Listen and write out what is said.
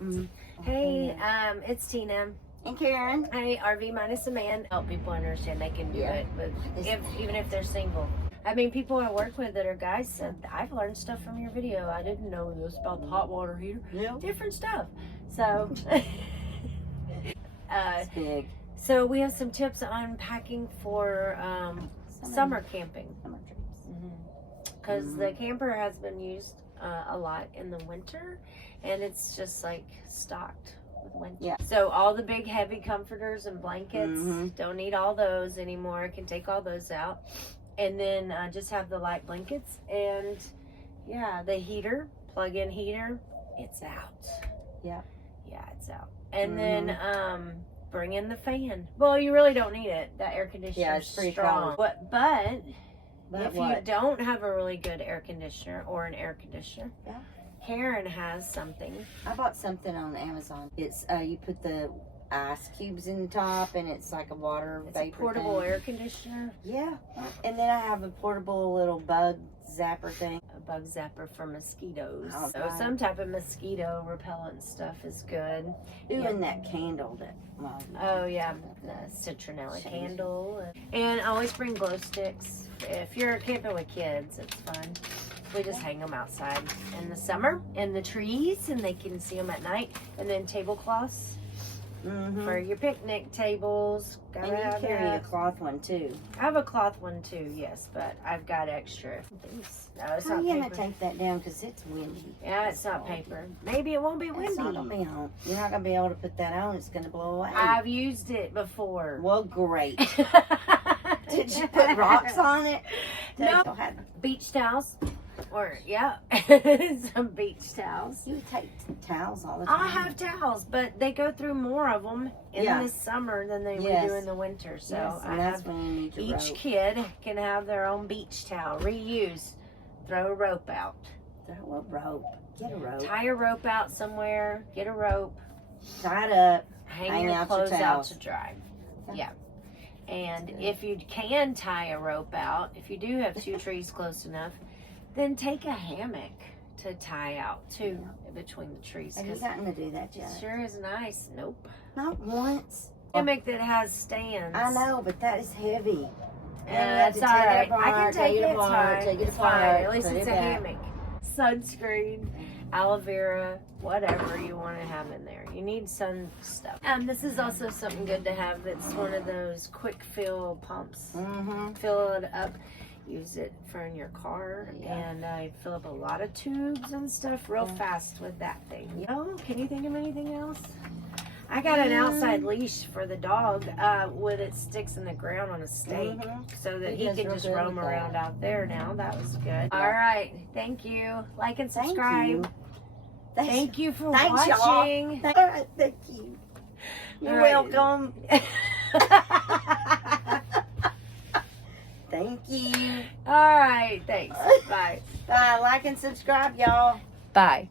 Mm-hmm. Hey, it's Tina. And Karen. Hey, RV minus a man. Help people understand they can do it, but even if they're single. I mean, people I work with that are guys said, I've learned stuff from your video. I didn't know this about the hot water heater. Yeah. Different stuff. So, It's big. so we have some tips on packing for summer camping. Summer trips. Because the camper has been used a lot in the winter, and it's just like stocked with winter. Yeah. So all the big heavy comforters and blankets, don't need all those anymore. Can take all those out. And then just have the light blankets and the heater, plug-in heater, it's out. Yeah. Yeah, it's out. And then bring in the fan. Well, you really don't need it. That air conditioner is pretty strong. But if you don't have a really good air conditioner or an air conditioner, Karen has something. I bought something on Amazon. It's you put the ice cubes in the top, and it's like a water vapor portable thing. air conditioner. Yeah. And then I have a portable little bug zapper thing. A bug zapper for mosquitoes. Oh, So some type of mosquito repellent stuff is good. Ooh, and that candle that. Well, the citronella candle. And always bring glow sticks. If you're camping with kids, it's fun. We just hang them outside in the summer in the trees, and they can see them at night. And then tablecloths for your picnic tables. And you carry a cloth one too. I have a cloth one too, yes, but I've got extra things. No, it's How not are you paper. going to take that down because it's windy? Yeah, it's not paper. Maybe it won't be windy. It's not going to be on. You're not going to be able to put that on. It's going to blow away. I've used it before. Well, great. Did you put rocks on it? No. Beach towels. Or, some beach towels. You take towels all the time. I have towels, but they go through more of them in the summer than they would do in the winter. So and that's when you need your each rope. kid can have their own beach towel. Reuse. Throw a rope out. Throw a rope. Get a rope. Tie a rope out somewhere. Get a rope. Tie it up. Hang your out clothes your out towels. to dry. Yeah. And if you can tie a rope out, if you do have two trees close enough, then take a hammock to tie out too between the trees. Have you gotten to do that yet? It sure is nice. Nope. Not once. Hammock that has stands. I know, but that is heavy. It's all right. I can take it apart. Take it It's apart. fine. At least put it's it a back. hammock. Sunscreen, aloe vera, whatever you want to have in there. You need sun stuff. This is also something good to have. It's one of those quick fill pumps. Fill it up. Use it for in your car, and I fill up a lot of tubes and stuff real fast with that thing. Can you think of anything else? I got an outside leash for the dog with it sticks in the ground on a stake so that he can just roam around out there now. That was good. All right. Thank you. Like and subscribe. Thank you for watching. All right. Thank you. You're welcome. Thank you. All right. Thanks. Bye. Bye. Like and subscribe, y'all. Bye.